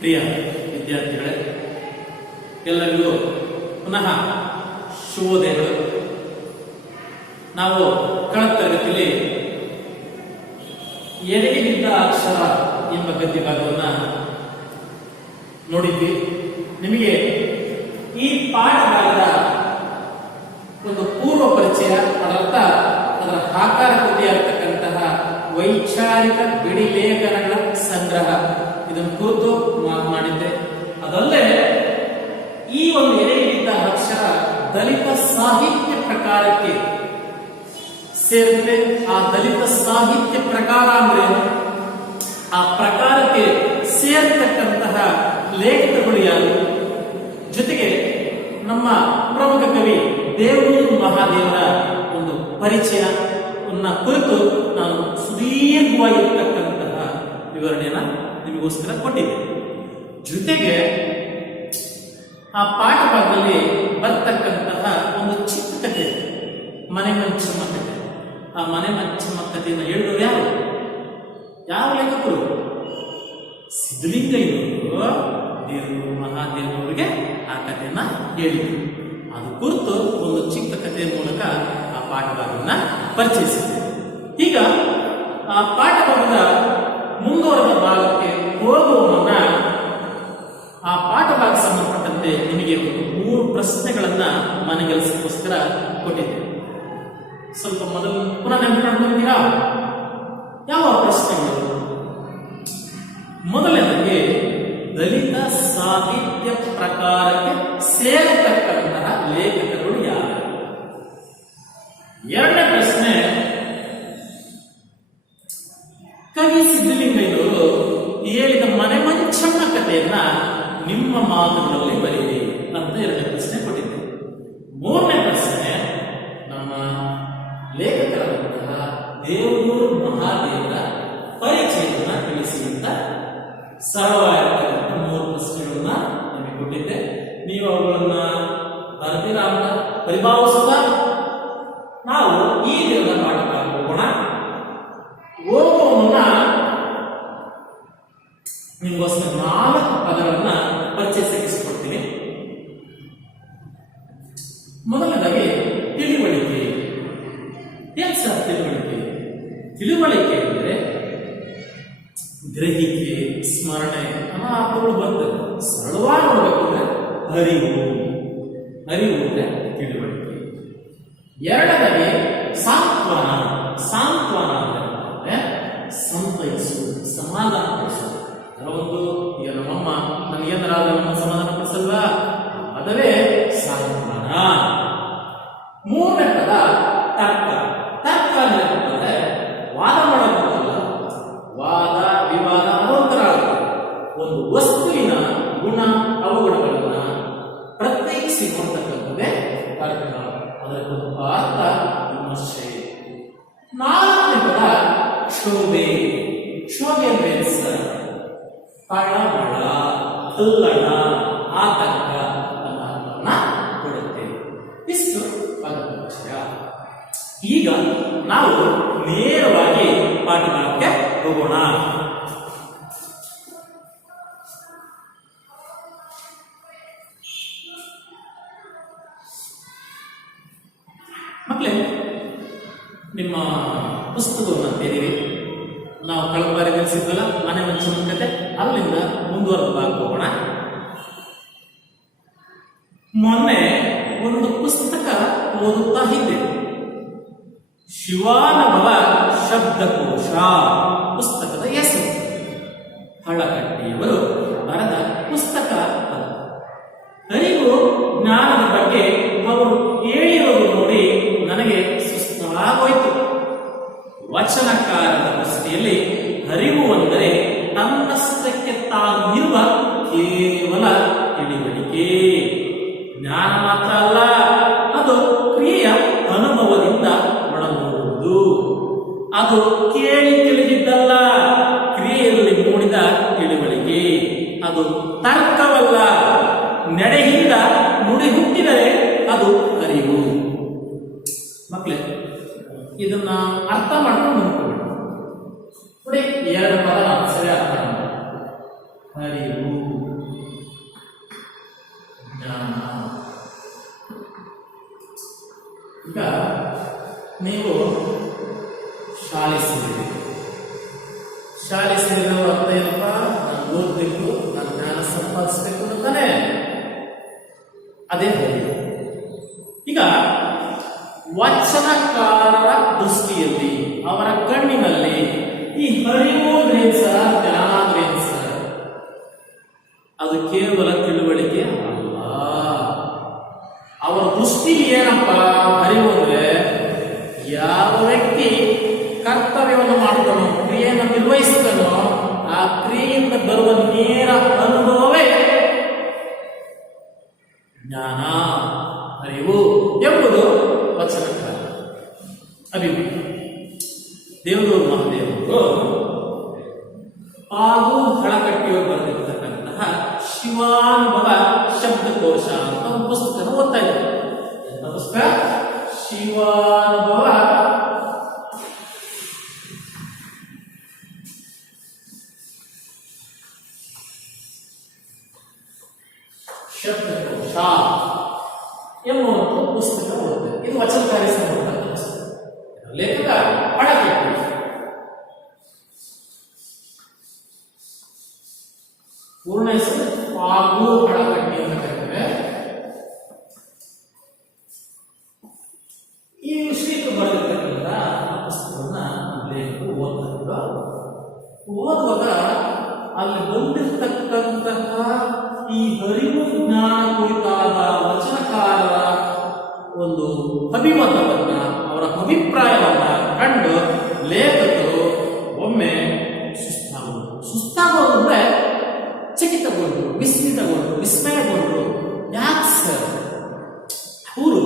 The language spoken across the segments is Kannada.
ಪ್ರಿಯ ವಿದ್ಯಾರ್ಥಿಗಳೇ, ಎಲ್ಲರಿಗೂ ಪುನಃ ಶುಭೋದಯಗಳು. ನಾವು ಕಳೆದ ತರಗತಿಯಲ್ಲಿ ಎದೆಗೆ ಬಿದ್ದ ಅಕ್ಷರ ಎಂಬ ಗದ್ಯ ಭಾಗವನ್ನು ನೋಡಿದ್ವಿ. ನಿಮಗೆ ಈ ಪಾಠದ ಒಂದು ಪೂರ್ವ ಪರಿಚಯ, ಅದರರ್ಥ ಅದರ ಆಕಾರ ಕೃತಿಯಾಗಿರ್ತಕ್ಕಂತಹ ವೈಚಾರಿಕ ಬಿಡಿ ಲೇಖನಗಳ ಸಂಗ್ರಹ, ಇದನ್ನು ಕುರಿತು ಮಾತನಾಡಿದ್ದೆ. ಅದಲ್ಲದೆ ಈ ಒಂದು ಎದೆಗಿದ್ದ ಅಕ್ಷರ ದಲಿತ ಸಾಹಿತ್ಯ ಪ್ರಕಾರಕ್ಕೆ ಸೇರುತ್ತೆ. ಆ ದಲಿತ ಸಾಹಿತ್ಯ ಪ್ರಕಾರ ಅಂದ್ರೆ ಆ ಪ್ರಕಾರಕ್ಕೆ ಸೇರ್ತಕ್ಕಂತಹ ಲೇಖಕಗಳು ಯಾರು, ಜೊತೆಗೆ ನಮ್ಮ ಪ್ರಮುಖ ಕವಿ ದೇವೂರು ಮಹಾದೇವರ ಒಂದು ಪರಿಚಯವನ್ನ ಕುರಿತು ನಾನು ಸುದೀರ್ಘವಾಗಿರ್ತಕ್ಕಂತಹ ವಿವರಣೆಯನ್ನ ನಿಮಗೋಸ್ಕರ ಕೊಟ್ಟಿದ್ದೆ. ಜೊತೆಗೆ ಆ ಪಾಠ ಭಾಗದಲ್ಲಿ ಬರ್ತಕ್ಕಂತಹ ಒಂದು ಚಿಕ್ಕ ಕಥೆ, ಮನೆ ಮಂಚಮ್ಮ ಕಥೆ. ಆ ಮನೆ ಮಂಚಮ್ಮ ಕಥೆಯನ್ನು ಹೇಳಿದವರು ಯಾರು? ಯಾವ ಲೇಖಕರು? ಸಿದ್ಧಲಿಂಗಯ್ಯನವರು ದೇವರು ಮಹಾದೇವರಿಗೆ ಆ ಕಥೆಯನ್ನ ಹೇಳಿದರು. ಅದು ಕುರಿತು ಒಂದು ಚಿಕ್ಕ ಕಥೆಯ ಮೂಲಕ ಆ ಪಾಠ ಭಾಗವನ್ನ ಪರಿಚಯಿಸಿದೆ. ಈಗ ಆ ಪಾಠ ಭಾಗದ ಮುಂದುವರೆದ ಭಾಗಕ್ಕೆ ಹೋಗುವ ಮುನ್ನ ಆ ಪಾಠ ಭಾಗ ಸಂಬಂಧಪಟ್ಟಂತೆ ನಿಮಗೆ ಒಂದು 3 ಪ್ರಶ್ನೆಗಳನ್ನ ಮನೆಗೆಲಸಕ್ಕೋಸ್ಕರ ಕೊಟ್ಟಿದ್ದೆ. ಸ್ವಲ್ಪ ಮೊದಲು ಪುನಃ ನೆನಪಿಟ್ಕೊಂಡಿದ್ದೀರಾ? ಯಾವ ಪ್ರಶ್ನೆಗಳು? ಮೊದಲನೇದಾಗಿ, ದಲಿತ ಸಾಹಿತ್ಯ ಪ್ರಕಾರಕ್ಕೆ ಸೇರತಕ್ಕಂತಹ ಲೇಖಕರು ಯಾರು? ಎರಡನೇ ಪ್ರಶ್ನೆ, ಕವಿ ಸಿದ್ಧಲಿಂಗಯ್ಯನವರು ಹೇಳಿದ ಮನೆ ಮಂಚಮ್ಮ ಕಥೆಯನ್ನ ನಿಮ್ಮ ಮಾತುಗಳಲ್ಲಿ ಬರೆಯಿರಿ ಅಂತ ಎರಡನೇ ಪ್ರಶ್ನೆ ಕೊಟ್ಟಿದ್ದೆ. ಮೂರನೇ ಪ್ರಶ್ನೆ, ನಮ್ಮ ಲೇಖಕರಾದಂತಹ ದೇವೂರು ಮಹಾದೇವರ ಪರಿಚಯವನ್ನು ತಿಳಿಸಿ ಅಂತ ಸರಳವಾಗಿರ್ತಕ್ಕಂಥ 3 ಪ್ರಶ್ನೆಗಳನ್ನ ನಿಮಗೆ ಕೊಟ್ಟಿದ್ದೆ. ನೀವು ಅವುಗಳನ್ನ ಬರ್ತೀರಾ ಅಂತ ಪರಿಭಾವಿಸುತ್ತ ನಾವು ಈ ದಿನದ ಪಾಠಕ್ಕೆ ಹೋಗೋಣ. ಹೋಗುವ ಮುನ್ನ ನಿಮಗೋಸ್ಕರ 4 ಪದಗಳನ್ನ ಪರಿಚಯಿಸಿಕೊಡ್ತೀನಿ. ಮೊದಲನೇದಾಗಿ ತಿಳಿವಳಿಕೆ. ಏನ್ ಸರ್ ತಿಳಿವಳಿಕೆ? ತಿಳಿವಳಿಕೆ ಅಂದ್ರೆ ಗ್ರಹಿಕೆ, ಸ್ಮರಣೆ ಅನ್ನೋ ಅರ್ಥಗಳು ಬರ್ತದೆ. ಸರಳವಾಗಿ ನೋಡಬೇಕಂದ್ರೆ ಅರಿವು. ಅರಿವು ಅಂದ್ರೆ ತಿಳಿವಳಿಕೆ. ಎರಡನೇದಾಗಿ ಸಾಂತ್ವನ. ಸಾಂತ್ವನ ಅಂದ್ರೆ ಸಂತೈಸುವುದು, ಸಮಾಧಾನಪಡಿಸುವುದು. ಒಂದು ಈಗ ನಮ್ಮಮ್ಮ ನನಗೇನಾರ ನಮ್ಮ ಸಮಾಧಾನ ಪಡಿಸಲ್ವಾ, ಅದವೇ ಸಾಂತ್ವನ. ಮೂರನೇ ಪದ ತರ್ಕ. ತರ್ಕ ಅಂದ್ರೆ ವಾದ ಮಾಡೋದಲ್ಲ, ವಾದ ವಿವಾದ ಅದೊಂಥರ ಒಂದು ವಸ್ತುವಿನ ಗುಣ ಅವಗುಣಗಳನ್ನ ಪ್ರತ್ಯೇಕಿಸಿ ನೋಡ್ತಕ್ಕಂಥದ್ದೇ ತರ್ಕ. ಅದರ ಅರ್ಥ ವಿಮರ್ಶೆ. ನಾಲ್ಕನೇ ಪದ ಕ್ಷೋಭೆ. ಕ್ಷೋಭೆ ಅಂದ್ರೆ ಕಳವಳ, ಕಲ್ಲಣ, ಆತಂಕ ಅನ್ನೋದನ್ನ ಕೊಡುತ್ತೆ. ಇಷ್ಟು ಪದಪರಿಚಯ. ಈಗ ನಾವು ನೇರವಾಗಿ ಪಾಠಕ್ಕೆ ಹೋಗೋಣ. ಮಕ್ಕಳೇ, ನಿಮ್ಮ ಪುಸ್ತಕವನ್ನು ತೆರೀರಿ. ನಾವು ಕಳೆದ ಬಾರಿ ತಿಳಿಸಿದ್ವಲ್ಲ ಮನೆ ಮಂಚಮ್ಮ ಕತೆ, ಅಲ್ಲಿಂದ ಮುಂದುವರೆದ ಭಾಗ ಹೋಗೋಣ. ಮೊನ್ನೆ ಒಂದು ಪುಸ್ತಕ ಓದುತ್ತಾ ಇದ್ದೆ, ಶಿವಾನುಭವ ಶಬ್ದಕೋಶ ಪುಸ್ತಕದ ಹೆಸರು. ಹಳಕಟ್ಟಿಯವರು ಬರೆದ ಪುಸ್ತಕ. ಅರಿವು ಜ್ಞಾನದ ಬಗ್ಗೆ ಅವರು ಹೇಳಿರೋದು ನೋಡಿ ನನಗೆ ಸುಸ್ತಾಗೋಯ್ತು. ವಚನಕಾರರ ದೃಷ್ಟಿಯಲ್ಲಿ ಅರಿವು ಅಂದರೆ ತನ್ನಷ್ಟಕ್ಕೆ ತಾನಿರುವ ಕೇವಲ ತಿಳಿವಳಿಕೆ, ಜ್ಞಾನ ಮಾತ್ರ ಅಲ್ಲ, ಅದು ಕ್ರಿಯೆಯ ಅನುಭವದಿಂದ ಒಳಗೊಳ್ಳುವುದು. ಅದು ಕೇಳಿ ತಿಳಿದಿದ್ದಲ್ಲ, ಕ್ರಿಯೆಯಲ್ಲಿ ಮೂಡಿದ ತಿಳಿವಳಿಕೆ. ಅದು ತರ್ಕವಲ್ಲ, ನಡೆಯಿಂದ ನುಡಿ ಹುಟ್ಟಿದರೆ ಅದು ಅರಿವು. ಮಕ್ಕಳೇ, ಇದನ್ನ ಅರ್ಥ ಮಾಡ್ಕೊಂಡು ನೋಡಿ. ಎರಡು ಪದ ಸರಿ ಅರ್ಥ ಮಾಡಿ. ಹರಿವು ಶಾಲೆ ಸೇರಿದೆ. ಶಾಲೆ ಸೇರಿದವರು ಅರ್ಥ ಏನಪ್ಪ? ನಾನು ಓದಬೇಕು, ನಾನು ಜ್ಞಾನ ಸಂಪಾದಿಸಬೇಕು ಅಂತಾನೆ. ಅದೇ ಹರಿವು. ಈಗ ವಚನಕಾರರ ದೃಷ್ಟಿಯಲ್ಲಿ, ಅವರ ಕಣ್ಣಿನಲ್ಲಿ ಈ ಹರಿವು ಅಂದ್ರೆ ಸರ್, ಜ್ಞಾನ ಅಂದ್ರೆ ಸರ್, ಅದು ಕೇವಲ ತಿಳುವಳಿಕೆ ಅಲ್ಲ. ಅವರ ದೃಷ್ಟಿ ಏನಪ್ಪ? ಹರಿವು ಅಂದ್ರೆ ಯಾವ ವ್ಯಕ್ತಿ ಕರ್ತವ್ಯವನ್ನು ಮಾಡ್ತಾನೋ, ಕ್ರಿಯೆಯನ್ನು ನಿರ್ವಹಿಸ್ತಾನೋ, ಆ ಕ್ರಿಯೆಯಿಂದ ಬರುವ ನೇರ ಅನುಭವವೇ ಜ್ಞಾನ, ಅರಿವು ಎಂಬುದು ವಚನಕಾರ ಅಭಿಮತ. ದೇವರು ಮಹಾದೇವರು ಹಾಗೂ ಹಳಕಟ್ಟಿಯವರು ಬರೆದಿರ್ತಕ್ಕಂತಹ ಶಿವಾನುಭವ ಶಬ್ದಕೋಶ ಅಂತ ಒಂದು ಪುಸ್ತಕನ ಓದ್ತಾ ಇದ್ದಾರೆ. ಎಂತ ಪುಸ್ತಕ? ಶಿವಾನುಭವ ಶಬ್ದಕೋಶ ಎಂಬುವ ಪುಸ್ತಕ ಓದ್ತಾರೆ. ಇದು ವಚನಕಾರಿ ಸಂಬಂಧ ಪುಸ್ತಕ. ಲೇಖಕ ಹಳಕಟ್ಟಿ. ಪೂರ್ಣ ಹೆಸರು ಹಾಗೂ ಹಳಕಟ್ಟಿ ಅಂತ ಕರೀತಾರೆ. ಈ ಶ್ರೀಕರು ಬರೆದಿರ್ತಕ್ಕಂಥ ಪುಸ್ತಕವನ್ನ ಲೇಖಕರು ಓದ್ತಾರೆ. ಓದುವಾಗ ಅಲ್ಲಿ ಬಂದಿರತಕ್ಕಂತಹ ಈ ಅರಿವು ಜ್ಞಾನ ಕುರಿತಾದ ವಚನಕಾರರ ಒಂದು ಅಭಿಮತವನ್ನ, ಅವರ ಅಭಿಪ್ರಾಯವನ್ನ ಕಂಡು ಲೇಖಕರು ಒಮ್ಮೆ ಸುಸ್ತಾಗೋದು ಅಂದ್ರೆ ಚಕಿತಗೊಂಡು, ವಿಸ್ಮಿತಗೊಂಡು, ವಿಸ್ಮಯಗೊಂಡು, ಯಾಕೆ ಸರ್ ಅವರು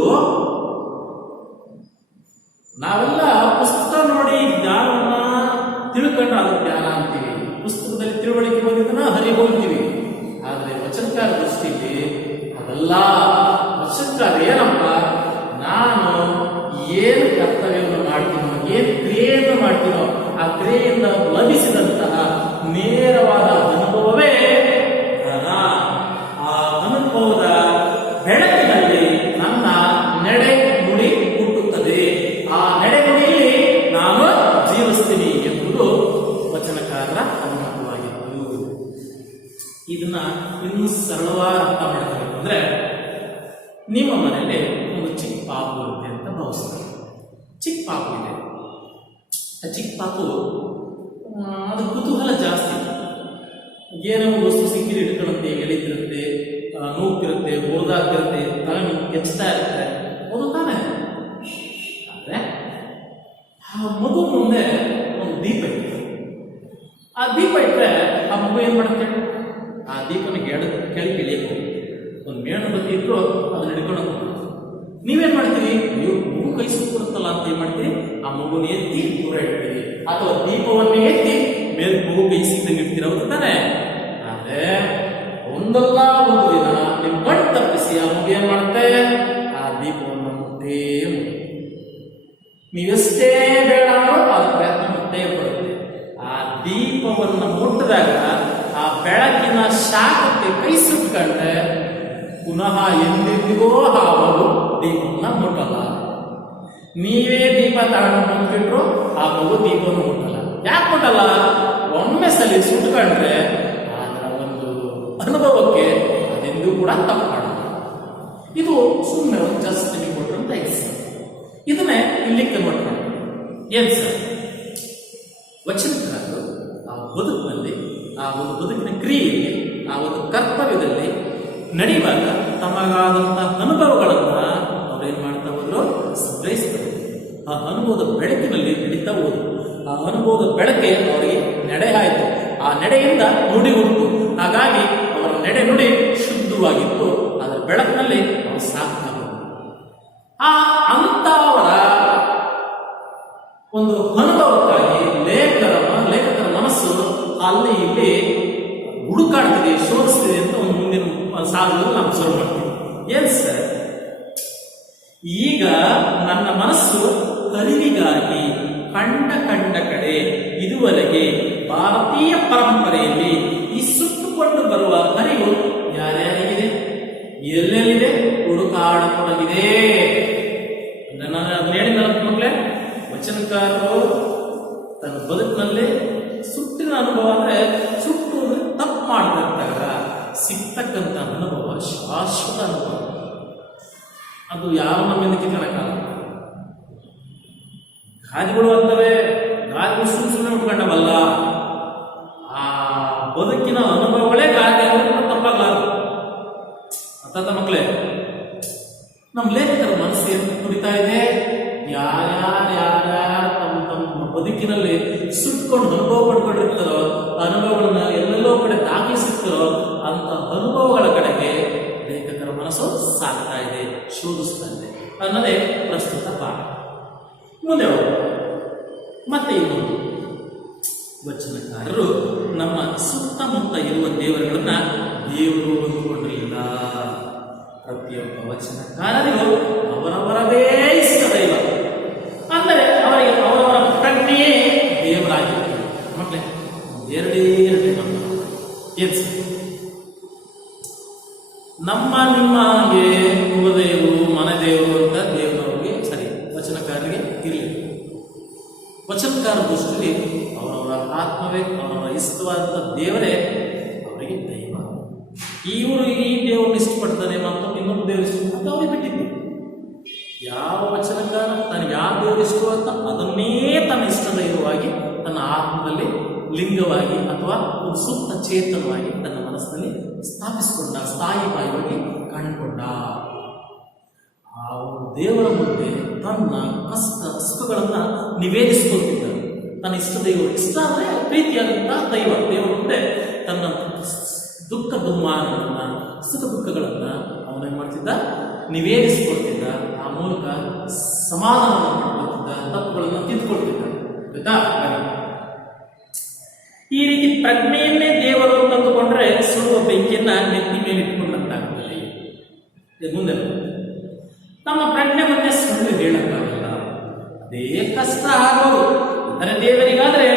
ನಾವೆಲ್ಲ ಪುಸ್ತಕ ನೋಡಿ ಜ್ಞಾನವನ್ನ ತಿಳ್ಕೊಂಡ್ರೆ ಅದು ಜ್ಞಾನ ಅಂತೀವಿ, ಪುಸ್ತಕದಲ್ಲಿ ತಿಳುವಳಿಕೆ ಬಂದಿದ್ದನ್ನ ಹರಿವು ಅಂತೀವಿ. ಆದ್ರೆ ವಚನಕಾರ ದೃಷ್ಟಿಯಲ್ಲಿ ಅದಲ್ಲ. ವಚನಕಾರ ಏನಪ್ಪ? ನಾನು ಏನು ಕರ್ತವ್ಯವನ್ನು ಮಾಡ್ತೀನೋ, ಏನು ಕ್ರಿಯೆಯನ್ನು ಮಾಡ್ತೀನೋ, ಆ ಕ್ರಿಯೆಯಿಂದ ಲಭಿಸಿದಂತಹ ನೇರವಾದ ಅನುಭವವೇ ಜ್ಞಾನ. ಆ ಅನುಭವದ ಬೆಳಕಿನಲ್ಲಿ ನನ್ನ ನಡೆ ನುಡಿ ಹುಟ್ಟುತ್ತದೆ. ಆ ನಡೆ ನುಡಿಯಲ್ಲಿ ನಾನು ಜೀವಿಸ್ತೀನಿ ಎಂಬುದು ವಚನಕಾರರ ಅನುಮತವಾಗಿತ್ತು. ಇದನ್ನ ಇನ್ನೂ ಸರಳವಾಗಿ ಅರ್ಥ ಮಾಡ್ಕೋಬೇಕು ಅಂದ್ರೆ, ನಿಮ್ಮ ಮನೆಯಲ್ಲಿ ಒಂದು ಚಿಕ್ಕ ಪಾಪು ಇದೆ ಅಂತ ಭಾವಿಸ್ತಾರೆ. ಚಿಕ್ಕ ಪಾಪು ಇದೆ. ಆ ಚಿಕ್ಕ ಪಾಪು ಅದು ಕುತೂಹಲ ಜಾಸ್ತಿ. ಏನೋ ವಸ್ತು ಸಿಕ್ಕಿರಿ ಹಿಡ್ಕೊಳ್ಳುತ್ತೆ, ಎಳಿತಿರುತ್ತೆ, ನೂಕಿರುತ್ತೆ, ಹೊಡೆದಾಗ್ತಿರುತ್ತೆ, ತಲೆ ಕೆಚ್ತಾ ಇರುತ್ತೆ, ಅದು ತಾನೆ. ಆದ್ರೆ ಆ ಮಗು ಮುಂದೆ ಒಂದು ದೀಪ ಇರುತ್ತೆ. ಆ ದೀಪ ಇಟ್ಟರೆ ಆ ಮಗು ಏನ್ ಮಾಡುತ್ತೆ? ಆ ದೀಪನ ಕೆಳಗೆ ಇಳಿಯಕ್ಕೆ ಹೋಗುತ್ತೆ. ಒಂದು ಮೇಣ ಬತ್ತಿ ಇಟ್ಟರು ಅದನ್ನ ಹಿಡ್ಕೊಂಡು ಹೋಗುತ್ತೆ. ನೀವೇನ್ ಮಾಡ್ತೀರಿ? ನೀವು ಮಗು ಕೈ ಸುತ್ತುತ್ತಲ್ಲ ಅಂತ ಏನ್ ಮಾಡ್ತೀರಿ? ಆ ಮಗುನ ಎತ್ತಿ ದೂರ ಇಡ್ತೀರಿ, ಅಥವಾ ದೀಪವನ್ನು ಎತ್ತಿ ಮೇಲೆ ಮಗು ಕೈ ಸಿಕ್ಕಂಗೆ ಇಡ್ತೀರ, ಹೌದು ತಾನೆ? ಆದ್ರೆ ಒಂದಲ್ಲ ಒಂದು ದಿನ ನಿಮ್ ಕಣ್ ತಪ್ಪಿಸಿ ಆ ಮಗು ಏನ್ ಮಾಡುತ್ತೆ? ಆ ದೀಪವನ್ನು ಮುಟ್ಟೇ ಮುಟ್ಟುತ್ತೆ. ನೀವೆಷ್ಟೇ ಬೇಡ ಆ ಪ್ರಯತ್ನ ಮುಟ್ಟೇ ಬರುತ್ತೆ. ಆ ದೀಪವನ್ನು ಮುಟ್ಟಿದಾಗ ಆ ಬೆಳಕಿನ ಶಾಖಕ್ಕೆ ಕೈ ಸುಟ್ಕೊಂಡ್ರೆ ಪುನಃ ಎಂದೆಂದಿಗೋ ಆ ಮಗು ದೀಪವನ್ನ ಮುಟ್ಟಲ್ಲ. ನೀವೇ ದೀಪ ತಗೊಂಡು ಬಂದ್ಬಿಟ್ರು ಆ ಮಗು ದೀಪವನ್ನು ಮುಟ್ಟಲ್ಲ. ಯಾಕೆ ಮುಟ್ಟಲ್ಲ? ಒಮ್ಮೆ ಸಲ ಸುಟ್ಕೊಂಡ್ರೆ ಅದರ ಒಂದು ಅನುಭವಕ್ಕೆ ಅದೆಂದೂ ಕೂಡ ತಪ್ಪು ಮಾಡಲ್ಲ. ಇದು ಸುಮ್ಮನೆ ಒಂದು ಜಸ್ಟ್ ನಿಮಗೆ ಕೊಟ್ಟಂತ ಎಕ್ಸಾಮ್. ಇದನ್ನೇ ಇಲ್ಲಿ ಕನ್ವರ್ಟ್ ಮಾಡ್ತಾರೆ. ಏನ್ ಸರ್? ವಚನಕಾರರು ಆ ಬದುಕಿನಲ್ಲಿ, ಆ ಒಂದು ಬದುಕಿನ ಕ್ರಿಯೆಯಲ್ಲಿ, ಆ ಒಂದು ಕರ್ತವ್ಯದಲ್ಲಿ ನಡೆಯುವಾಗ ತಮಗಾದಂತಹ ಅನುಭವಗಳನ್ನ ಅವ್ರೇನ್ ಮಾಡ್ತಾ ಹೋದ್ರು? ಸಂಗ್ರಹಿಸ್ತಾರೆ. ಆ ಅನುಭವದ ಬೆಳಕಿನಲ್ಲಿ ನಡೀತಾ ಹೋದ್ರು. ಆ ಅನುಭವದ ಬೆಳಕೆ ಅವರಿಗೆ ನಡೆ ಆಯಿತು. ಆ ನಡೆಯಿಂದ ನುಡಿ ಹುಟ್ಟು. ಹಾಗಾಗಿ ಅವರ ನಡೆ ನುಡಿ ಶುದ್ಧವಾಗಿತ್ತು. ಅದರ ಬೆಳಕಿನಲ್ಲಿ ಅವರು ಸಾಕ್ತಾ ಹೋದ್ರು. ಆ ಅಂತವರ ಒಂದು ಅನುಭವಕ್ಕಾಗಿ ಲೇಖಕರ ಮನಸ್ಸು ಅಲ್ಲಿ ಇಲ್ಲಿ ಹುಡುಕಾಡ್ತಿದೆ, ಶೋಧಿಸ್ತಿದೆ ಅಂತ ಒಂದು ಮುಂದಿನ ಸಾಲಲ್ಲಿ ನಾವು ಶುರು ಮಾಡ್ತೀವಿ. ಏನ್ ಸರ್? ಈಗ ನನ್ನ ಮನಸ್ಸು ಅರಿವಿಗಾಗಿ ಕಂಡ ಕಡೆ ಇದುವರೆಗೆ ಭಾರತೀಯ ಪರಂಪರೆಯಲ್ಲಿ ಈ ಸುತ್ತುಕೊಂಡು ಬರುವ ಅರಿವು ಯಾರ್ಯಾರಿಗಿದೆ, ಎಲ್ಲೆಲ್ಲಿದೆ, ಹುಡುಕಾಡತೊಡಗಿದೆ. ನಾನು ಅದನ್ನ ಹೇಳಿದ ಮಕ್ಕಳೇ, ವಚನಕಾರರು ಅದು ಯಾರು ನಮ್ಮಿಂದ ಕಿತ್ಕೊಳ್ಳಕ್ಕಾಗಲ್ಲ. ಗಾದಿಗಳು ಅಂತವೆ, ಗಾದಿಗಳು ಸುಮ್ಮನೆ ಉಟ್ಕೊಂಡವಲ್ಲ. ಆ ಬದುಕಿನ ಅನುಭವಗಳೇ ಗಾದೆ ಅನ್ನೋದು ತಪ್ಪಾಗಲಾರದು. ಅರ್ಥ ಮಕ್ಕಳೇ, ನಮ್ಮ ಲೇಖಕರ ಮನಸ್ಸು ಏನು ಕುರಿತಾ ಇದೆ? ಯಾರ್ಯಾರು ತಮ್ಮ ಬದುಕಿನಲ್ಲಿ ಸುಟ್ಕೊಂಡು ಅನುಭವ ಪಡ್ಕೊಂಡಿರ್ತಾರೋ, ಅನುಭವಗಳನ್ನ ಎಲ್ಲೆಲ್ಲೋ ಕಡೆ ದಾಖಲಿಸಿರ್ತಾರೋ ಅಂತ ಅನುಭವಗಳ ಕಡೆಗೆ ಲೇಖಕರ ಮನಸ್ಸು ಸಾಗ್ತಾ ಇದೆ, ಶೋಧಿಸ್ತಾ ಇದೆ ಅನ್ನೋದೇ ಪ್ರಸ್ತುತ ಪಾಠ. ಮುಂದೆ ಮತ್ತೆ ಇನ್ನೊಂದು, ವಚನಕಾರರು ನಮ್ಮ ಸುತ್ತಮುತ್ತ ಇರುವ ದೇವರುಗಳನ್ನ ದೇವರು ಅಂದುಕೊಂಡಿಲ್ಲ. ಪ್ರತಿಯೊಬ್ಬ ವಚನಕಾರರಿಗೂ ಅವರವರದೇ ಇಷ್ಟ ದೈವ, ಅಂದರೆ ಅವರಿಗೆ ಅವರವರ ಪ್ರಜ್ಞೆಯೇ ದೇವರಾಗಿರ್ತಾರೆ. ಮಕ್ಕಳೇ, ಎರಡೇ ಏನು ನಮ್ಮ ನಿಮ್ಮ ಹಾಗೆ ಕುಲದೇವರು ಮನೆದೇವರು ಅಂತ ದೇವರವ್ರಿಗೆ ಸರಿ ವಚನಕಾರರಿಗೆ ಇರಲಿ. ವಚನಕಾರ ದೃಷ್ಟಿಯಲ್ಲಿ ಅವರವರ ಆತ್ಮವೇ, ಅವರವರ ಇಷ್ಟವಾದಂಥ ದೇವರೇ ಅವರಿಗೆ ದೈವ. ಇವರು ಈ ದೇವರನ್ನು ಇಷ್ಟಪಡ್ತಾನೆ ಮತ್ತು ಇನ್ನೊಂದು ದೇವರು ಇಷ್ಟಪಡ್ತಾರೆ ಅವ್ರಿಗೆ ಬಿಟ್ಟಿದ್ದು. ಯಾವ ವಚನಕಾರ ತನಗೆ ಯಾವ ದೇವರು ಇಷ್ಟ ಅಂತ ಅದನ್ನೇ ತನ್ನ ಇಷ್ಟ ದೈವವಾಗಿ ತನ್ನ ಆತ್ಮದಲ್ಲಿ ಲಿಂಗವಾಗಿ ಅಥವಾ ಒಂದು ಸೂಕ್ತ ಚೇತನವಾಗಿ ತನ್ನ ಮನಸ್ಸಿನಲ್ಲಿ ಸ್ಥಾಪಿಸಿಕೊಂಡ, ಸ್ಥಾಯಿಯಾಗಿ ಕಂಡುಕೊಂಡ. ಆ ದೇವರ ಮುಂದೆ ತನ್ನ ಕಷ್ಟ ಸುಖಗಳನ್ನ ನಿವೇದಿಸಿಕೊಳ್ತಿದ್ದ. ತನ್ನ ಇಷ್ಟ ದೈವ, ಇಷ್ಟ ಅಂದರೆ ಪ್ರೀತಿಯಾದಂತಹ ದೈವ, ದೇವರ ಮುಂದೆ ತನ್ನ ದುಃಖ ದುಮ್ಮಾನಗಳನ್ನ, ಸುಖ ದುಃಖಗಳನ್ನ ಅವನೇನು ಮಾಡ್ತಿದ್ದ? ನಿವೇದಿಸಿಕೊಳ್ತಿದ್ದ. ಆ ಮೂಲಕ ಸಮಾಧಾನವನ್ನು ಮಾಡ್ಕೊಳ್ತಿದ್ದ, ತಪ್ಪುಗಳನ್ನು ತಿದ್ದುಕೊಳ್ತಿದ್ದ. ಆಯ್ತಾ? ಈ ರೀತಿ ಪ್ರಜ್ಞೆಯನ್ನೇ ದೇವರು ತಂದುಕೊಂಡ್ರೆ ಸುಡುವ ಬೆಂಕಿಯನ್ನ ನೆತ್ತಿ ಮೇಲೆ ಇಟ್ಕೊಂಡಂತಾಗ್ತದೆ. ಮುಂದೆ ನಮ್ಮ ಪ್ರಜ್ಞೆ ಮುಂದೆ ಸುಳ್ಳು ಹೇಳಕ್ಕಾಗಲ್ಲ, ಅದೇ ಕಷ್ಟ ಆಗೋದು. ಅಂದರೆ ದೇವರಿಗಾದ್ರೆ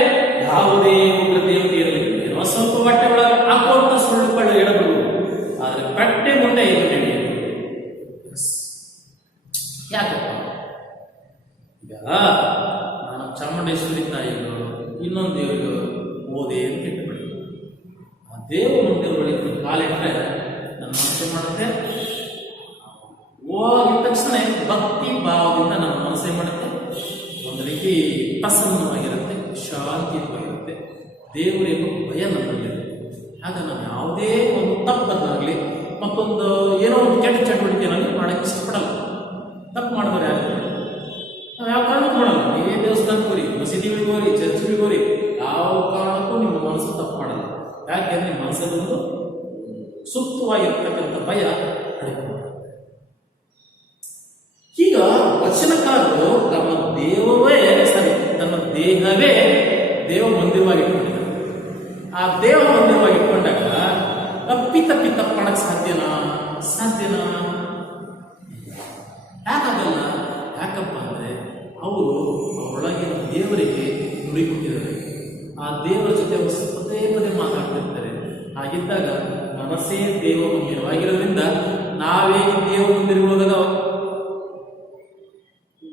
ಯಾವುದೇ ಒಬ್ಬರು ದೇವರು ಇರಲಿಲ್ಲ, ಏನೋ ಸ್ವಲ್ಪ ಬಟ್ಟೆ ಒಳಗೆ ಹಾಕುವಂತ ಸುಳ್ಳುಗಳು ಹೇಳಬಹುದು. ಆದರೆ ಪ್ರಜ್ಞೆ ಮುಂದೆ ಏನು ನಡೆಯುವುದು? ಯಾಕಪ್ಪ? ಈಗ ನಾನು ಚಾಮುಂಡೇಶ್ವರಿ ತಾಯಿಗೂ ಇನ್ನೊಂದು ದೇವರಿಗೂ ಓದೇ ಅಂತ ಇಟ್ಟುಬಿಡಿ. ಆ ದೇವರು ಮುಂದೆ ಬಳಿಕ ಕಾಲಿಟ್ಟರೆ ನನ್ನ ಮನಸ್ಸು ಮಾಡುತ್ತೆ, ಹೋಗಿದ ತಕ್ಷಣ ಭಕ್ತಿ ಭಾವದಿಂದ ನನ್ನ ಮನಸ್ಸೇ ಮಾಡುತ್ತೆ, ಒಂದು ರೀತಿ ಪ್ರಸನ್ನವಾಗಿರುತ್ತೆ, ಶಾಂತಿಯುತವಾಗಿರುತ್ತೆ, ದೇವರೇನು ಭಯ ನನ್ನಲ್ಲಿರುತ್ತೆ. ಆಗ ನಾನು ಯಾವುದೇ ಒಂದು ತಪ್ಪನ್ನಾಗಲಿ ಮತ್ತೊಂದು ಏನೋ ಒಂದು ಕೆಟ್ಟ ಚಟುವಟಿಕೆನಲ್ಲಿ ಮಾಡೋಕ್ಕೆ ಇಷ್ಟಪಡಲ್ಲ. ತಪ್ಪು ಮಾಡಿದವರು ಯಾರು? ನಾವು ಯಾವ ಕಾರಣಕ್ಕೂ ಮಾಡಲ್ಲ. ನೀವೇ ದೇವಸ್ಥಾನಕ್ಕೆ ಹೋರಿ, ಮಸೀದಿಗಳಿಗೆ ಹೋರಿ, ಚರ್ಚ್ಗಳಿಗೆ ಹೋರಿ, ಯಾವ ಕಾರಣಕ್ಕೂ ನಿಮ್ಮ ಮನಸ್ಸು ತಪ್ಪು ಮಾಡಲ್ಲ. ಯಾಕೆಂದ್ರೆ ನಿಮ್ಮ ಮನಸ್ಸಲ್ಲೊಂದು ಸೂಕ್ತವಾಗಿರ್ತಕ್ಕಂಥ ಭಯ ಅಡಕೊಂಡು. ಈಗ ವಚನಕಾರರು ತಮ್ಮ ದೇವವೇ ಸರಿ, ತನ್ನ ದೇಹವೇ ದೇವ ಮಂದಿರವಾಗಿ ಇಟ್ಕೊಂಡಿದ್ದಾರೆ. ಆ ದೇವ ಮಂದಿರವಾಗಿ ಇಟ್ಕೊಂಡಾಗ ತಪ್ಪಿ ತಪ್ಪು ಮಾಡಕ್ಕೆ ಸಾಧ್ಯನಾ? ಯಾಕಾಗಲ್ಲ? ಯಾಕಪ್ಪ ಅಂದರೆ ಅವರು ಅವರೊಳಗಿನ ದೇವರಿಗೆ ನುಡಿ ಕೊಟ್ಟಿದ್ದಾರೆ. ಆ ದೇವರ ಜೊತೆ ಪದೇ ಪದೇ ಮಾತಾಡ್ತಿರ್ತಾರೆ. ಹಾಗಿದ್ದಾಗ ಮನಸ್ಸೇ ದೇವ ಮಂದಿರವಾಗಿರೋದ್ರಿಂದ ನಾವೇನು ದೇವ ಮಂದಿರವಾಗ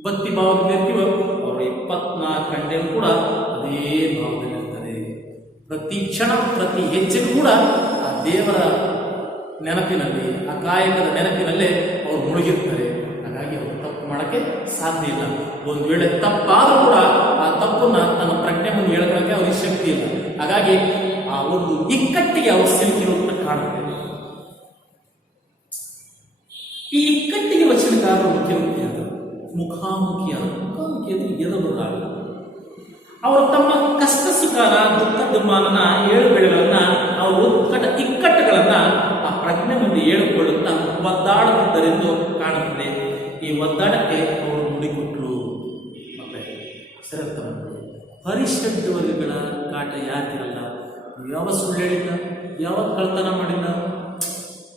ಭಕ್ತಿ ಭಾವದಿಂದ ಇರ್ತೀವೋ ಅವರು 24 ಗಂಟೆಯೂ ಕೂಡ ಅದೇ ಭಾವದಲ್ಲಿರ್ತಾರೆ. ಪ್ರತಿ ಕ್ಷಣ ಪ್ರತಿ ಹೆಜ್ಜೆಗೂ ಕೂಡ ಆ ದೇವರ ನೆನಪಿನಲ್ಲಿ, ಆ ಕಾಯಕದ ನೆನಪಿನಲ್ಲೇ ಅವರು ಮುಳುಗಿರ್ತಾರೆ. ಹಾಗಾಗಿ ಅವರು ತಪ್ಪು ಮಾಡೋಕ್ಕೆ ಸಾಧ್ಯ ಇಲ್ಲ. ಒಂದು ವೇಳೆ ತಪ್ಪಾದರೂ ಕೂಡ ಆ ತಪ್ಪನ್ನ ತನ್ನ ಪ್ರಜ್ಞೆ ಮುಂದೆ ಹೇಳ್ಕೊಳ್ಳೋಕ್ಕೆ ಅವ್ರಿಗೆ ಶಕ್ತಿ ಇಲ್ಲ. ಹಾಗಾಗಿ ಆ ಒಂದು ಇಕ್ಕಟ್ಟಿಗೆ ಅವರು ಸಿಲುಕಿರೋದನ್ನ ಕಾಣುತ್ತೆ. ಈ ಇಕ್ಕಟ್ಟಿಗೆ ವಚನಕಾರರು ಮುಖಾಮುಖಿಯಾದ ಎದುರಾಗಲ್ಲ. ಅವರು ತಮ್ಮ ಕಷ್ಟ ಸುಖನ, ದುಃಖ ದುಮ್ಮಾನನ, ಏಳು ಬೆಳೆಗಳನ್ನ, ಅವರು ಇಕ್ಕಟ್ಟುಗಳನ್ನ ಆ ಪ್ರಜ್ಞೆ ಮುಂದೆ ಹೇಳಿಕೊಳ್ಳುತ್ತಾ ಒದ್ದಾಡುತ್ತಿದ್ದರೆಂದು ಕಾಣುತ್ತದೆ. ಈ ಒದ್ದಾಡಕ್ಕೆ ಅವರು ನುಡಿಕೊಟ್ರು. ಮತ್ತೆ ಸರತ್ತ ಪರಿಷಡ್ ವರ್ಗಗಳ ಕಾಟ ಯಾರಿರಲ್ಲ. ಯಾವ ಸುಳ್ಳು ಹೇಳಿಲ್ಲ, ಯಾವ ಕಳ್ತನ ಮಾಡಿಲ್ಲ,